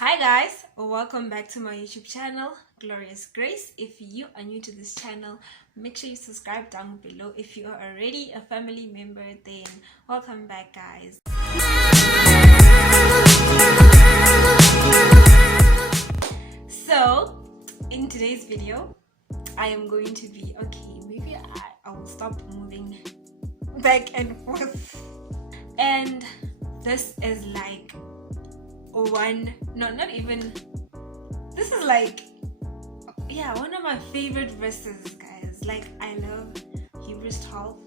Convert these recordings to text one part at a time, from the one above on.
Hi guys, welcome back to my YouTube channel, Glorious Grace. If you are new to this channel, make sure you subscribe down below. If you are already a family member, then welcome back guys. So, in today's video, I am going to be, maybe I will stop moving back and forth. And this is like this is like one of my favorite verses, guys. Like, I love Hebrews 12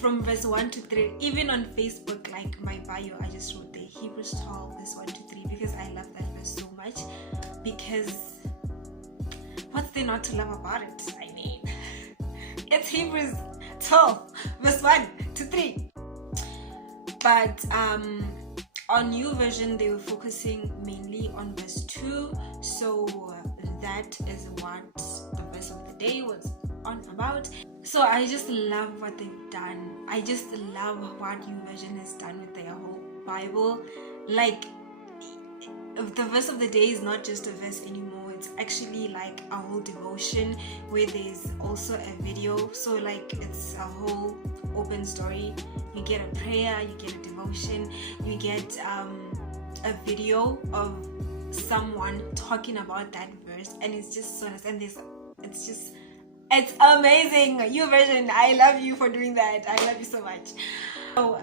from verse 1 to 3. Even on Facebook, like my bio, I just wrote there Hebrews 12 verse 1 to 3 because I love that verse so much. Because what's there not to love about it? I mean, it's Hebrews 12 verse 1 to 3. But on New Version, they were focusing mainly on verse 2, so that is what the verse of the day was on about. So I just love what they've done. I just love what New Version has done with their whole Bible. Like, the verse of the day is not just a verse anymore. It's actually like a whole devotion where there's also a video. So like, it's a whole open story. You get a prayer, you get a devotion, you get a video of someone talking about that verse, and it's just so nice. And it's amazing. YouVersion, I love you for doing that. I love you so much. So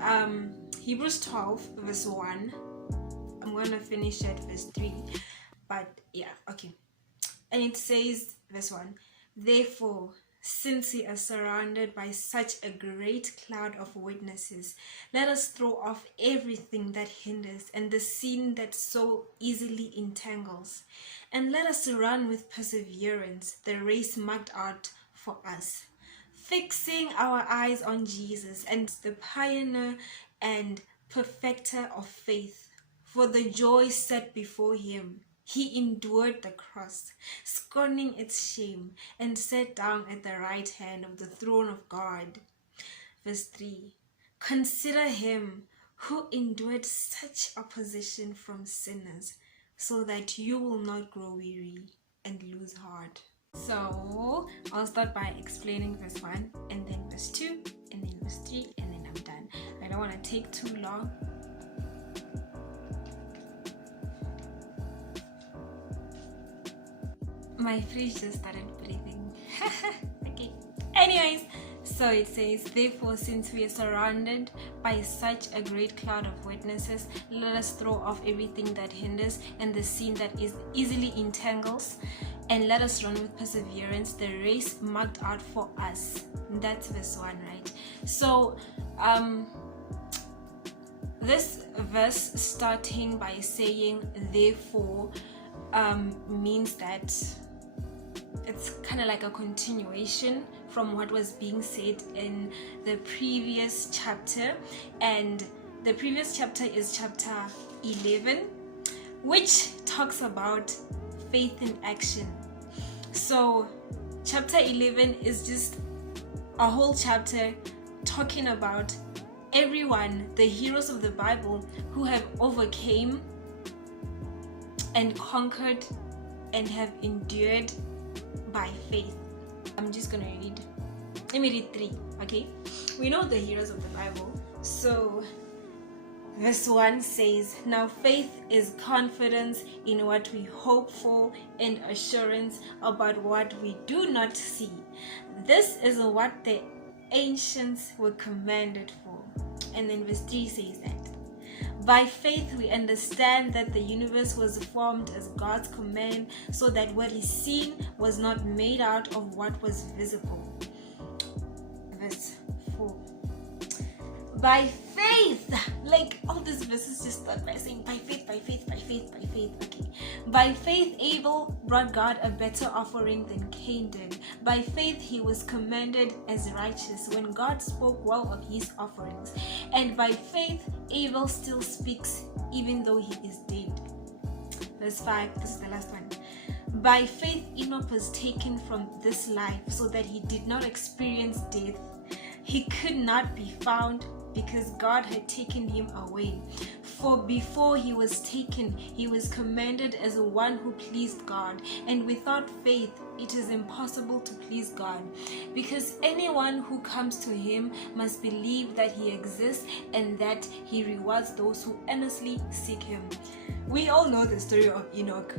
Hebrews 12 verse 1, I'm gonna finish at verse 3, but yeah, okay. And it says, verse 1, therefore, since we are surrounded by such a great cloud of witnesses, let us throw off everything that hinders and the sin that so easily entangles, and let us run with perseverance the race marked out for us, fixing our eyes on Jesus, and the pioneer and perfecter of faith. For the joy set before him, he endured the cross, scorning its shame, and sat down at the right hand of the throne of God. Verse 3, consider him who endured such opposition from sinners, so that you will not grow weary and lose heart. So I'll start by explaining verse 1, and then verse 2, and then verse 3, and then I'm done. I don't want to take too long. My fridge just started breathing. Okay. Anyways, so it says, therefore, since we are surrounded by such a great cloud of witnesses, let us throw off everything that hinders and the sin that is easily entangles, and let us run with perseverance the race marked out for us. That's verse 1, right? So this verse starting by saying therefore means that it's kind of like a continuation from what was being said in the previous chapter. And the previous chapter is chapter 11, which talks about faith in action. So chapter 11 is just a whole chapter talking about everyone, the heroes of the Bible, who have overcame and conquered and have endured by faith. I'm just gonna let me read 3, okay? We know the heroes of the Bible. So verse 1 says, now faith is confidence in what we hope for and assurance about what we do not see. This is what the ancients were commanded for. And then verse 3 says that by faith we understand that the universe was formed as God's command, so that what is seen was not made out of what was visible. Verse 4. By faith, like all these verses just start by saying by faith, by faith, by faith, by faith. Okay. By faith Abel brought God a better offering than Cain did. By faith he was commended as righteous when God spoke well of his offerings. And by faith Abel still speaks even though he is dead. Verse 5, this is the last one. By faith Enoch was taken from this life so that he did not experience death. He could not be found because God had taken him away. For before he was taken, he was commended as one who pleased God. And without faith, it is impossible to please God, because anyone who comes to him must believe that he exists and that he rewards those who earnestly seek him. We all know the story of Enoch.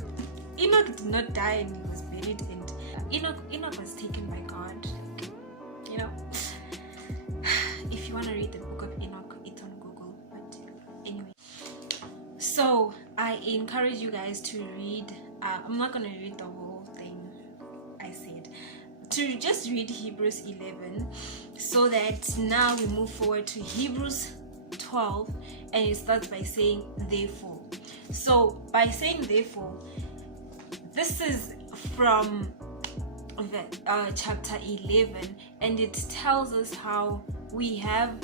Enoch did not die and he was buried, and Enoch was taken by God. You know, if you want to read the book of Enoch, it's on Google. But anyway, so I encourage you guys to read. I'm not going to read the whole thing. I said to just read Hebrews 11, so that now we move forward to Hebrews 12, and it starts by saying therefore. So by saying therefore, this is from chapter 11, and it tells us how we have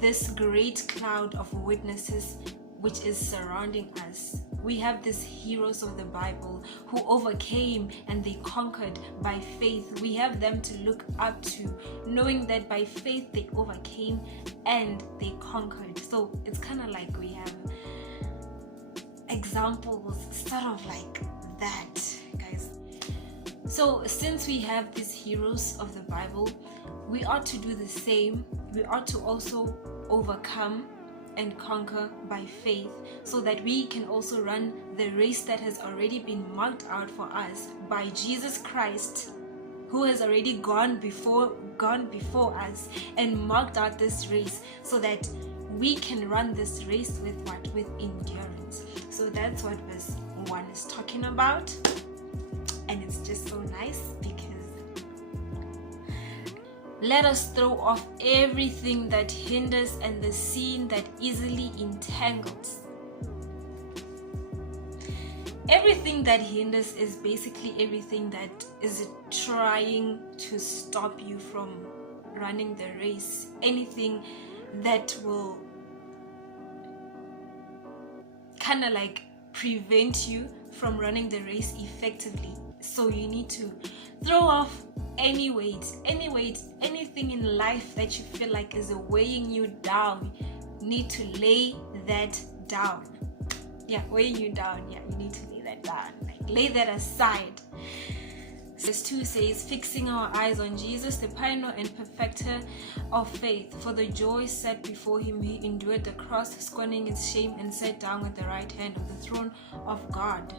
this great cloud of witnesses which is surrounding us. We have these heroes of the Bible who overcame and they conquered by faith. We have them to look up to, knowing that by faith they overcame and they conquered. So it's kind of like we have examples sort of like that, guys. So since we have these heroes of the Bible, we ought to do the same. We ought to also overcome and conquer by faith, so that we can also run the race that has already been marked out for us by Jesus Christ, who has already gone before us and marked out this race, so that we can run this race with what? With endurance. So that's what verse 1 is talking about, and it's just so nice because let us throw off everything that hinders and the sin that easily entangles. Everything that hinders is basically everything that is trying to stop you from running the race. Anything that will kind of like prevent you from running the race effectively. So you need to throw off any weight, anything in life that you feel like is weighing you down. You need to lay that down. Yeah, weighing you down. Yeah, you need to lay that down. Like, lay that aside. Verse 2 says, fixing our eyes on Jesus, the pioneer and perfecter of faith. For the joy set before him, he endured the cross, scorning its shame, and sat down at the right hand of the throne of God.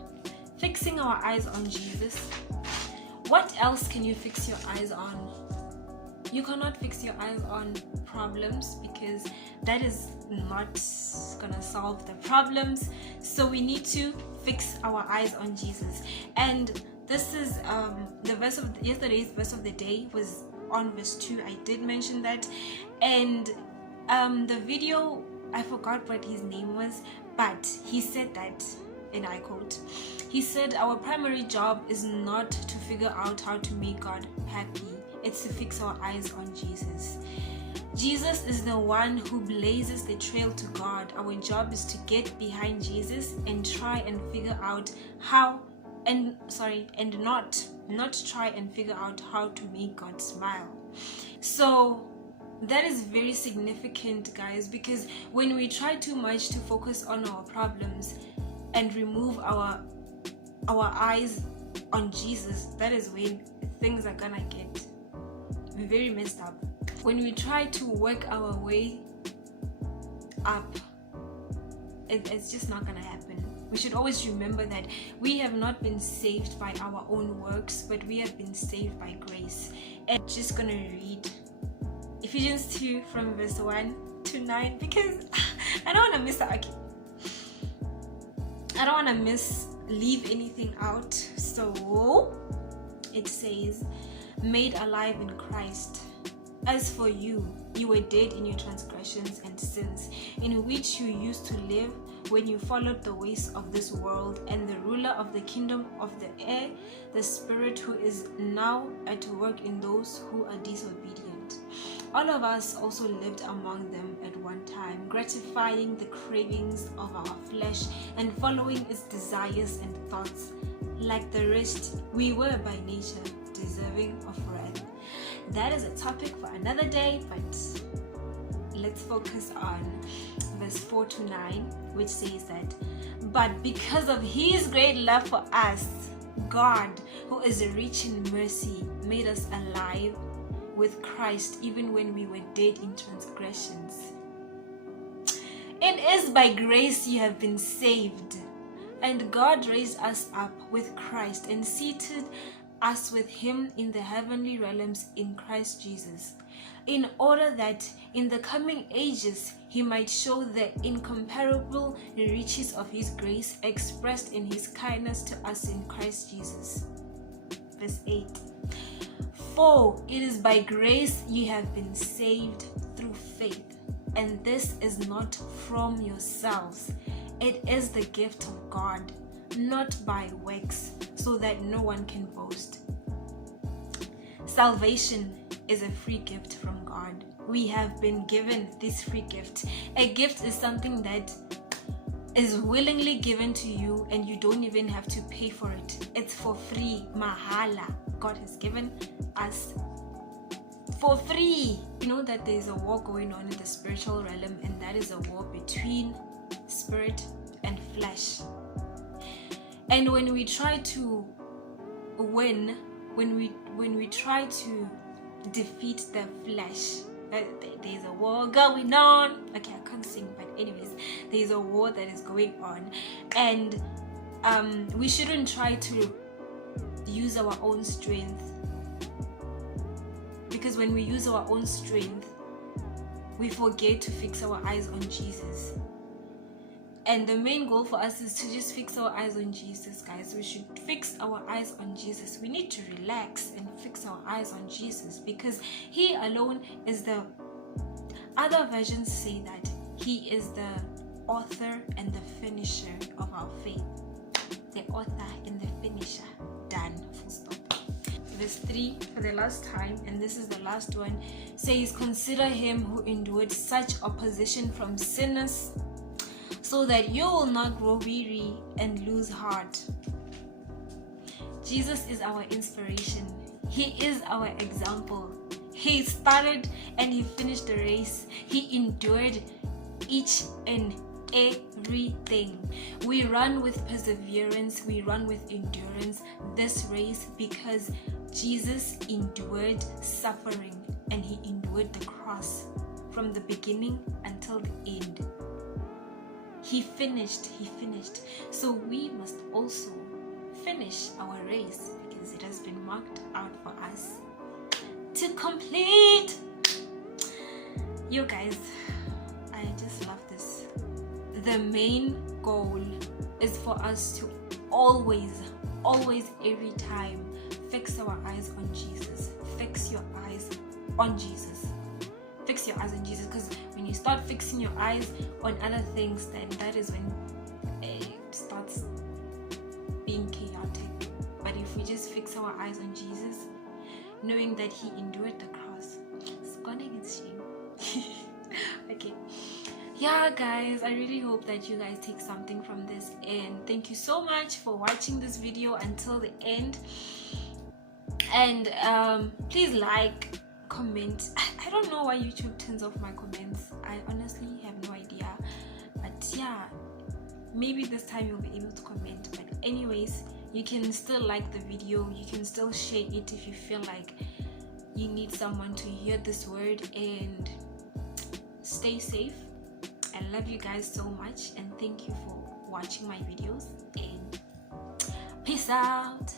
Fixing our eyes on Jesus. What else can you fix your eyes on? You cannot fix your eyes on problems, because that is not gonna solve the problems. So we need to fix our eyes on Jesus. And this is the verse of yesterday's verse of the day was on verse 2. I did mention that. And the video, I forgot what his name was, but he said that, and I quote, he said, our primary job is not to figure out how to make God happy. It's to fix our eyes on Jesus. Jesus is the one who blazes the trail to God. Our job is to get behind Jesus and try and figure out how, and not try and figure out how to make God smile. So that is very significant, guys, because when we try too much to focus on our problems and remove our eyes on Jesus, that is when things are gonna get very messed up. When we try to work our way up, it's just not gonna happen. We should always remember that we have not been saved by our own works, but we have been saved by grace. And I'm just gonna read Ephesians 2 from verse 1 to 9, because I don't want to miss out. I don't want to leave anything out. So it says, made alive in Christ. As for you, you were dead in your transgressions and sins, in which you used to live when you followed the ways of this world and the ruler of the kingdom of the air, the spirit who is now at work in those who are disobedient. All of us also lived among them at one time, gratifying the cravings of our flesh and following its desires and thoughts. Like the rest, we were by nature deserving of wrath. That is a topic for another day, but let's focus on verse 4 to 9, which says that, but because of his great love for us, God, who is rich in mercy, made us alive with Christ even when we were dead in transgressions. It is by grace you have been saved, and God raised us up with Christ and seated us with him in the heavenly realms in Christ Jesus, in order that in the coming ages he might show the incomparable riches of his grace expressed in his kindness to us in Christ Jesus. Verse 8. For it is by grace you have been saved through faith, and this is not from yourselves. It is the gift of God, not by works, so that no one can boast. Salvation is a free gift from God. We have been given this free gift. A gift is something that is willingly given to you and you don't even have to pay for it. It's for free, mahala. God has given us for free. You know that there's a war going on in the spiritual realm, and that is a war between spirit and flesh. And when we try to win, when we try to defeat the flesh, there's a war going on. Okay, I can't sing, but anyways, there's a war that is going on, and we shouldn't try to use our own strength, because when we use our own strength, we forget to fix our eyes on Jesus. And the main goal for us is to just fix our eyes on Jesus, guys. We should fix our eyes on Jesus. We need to relax and fix our eyes on Jesus, because he alone is the, other versions say that he is the author and the finisher of our faith. The author and the finisher. Done. Full stop. Verse 3 for the last time, and this is the last one, says, consider him who endured such opposition from sinners, so that you will not grow weary and lose heart. Jesus is our inspiration. He is our example. He started and he finished the race. He endured each and everything. We run with perseverance. We run with endurance this race because Jesus endured suffering, and he endured the cross from the beginning until the end. He finished. So we must also finish our race, because it has been marked out for us to complete. You guys, I just love this. The main goal is for us to always, every time, fix our eyes on Jesus. Fix your eyes on Jesus. Fix your eyes on Jesus, because when you start fixing your eyes on other things, then that is when it starts being chaotic. But if we just fix our eyes on Jesus, knowing that he endured the cross, it's gonna get shame. Okay, yeah guys, I really hope that you guys take something from this, and thank you so much for watching this video until the end. And please like, comment. I don't know why YouTube turns off my comments. I honestly have no idea, but yeah, maybe this time you'll be able to comment. But anyways, you can still like the video, you can still share it if you feel like you need someone to hear this word. And stay safe. I love you guys so much, and thank you for watching my videos, and peace out.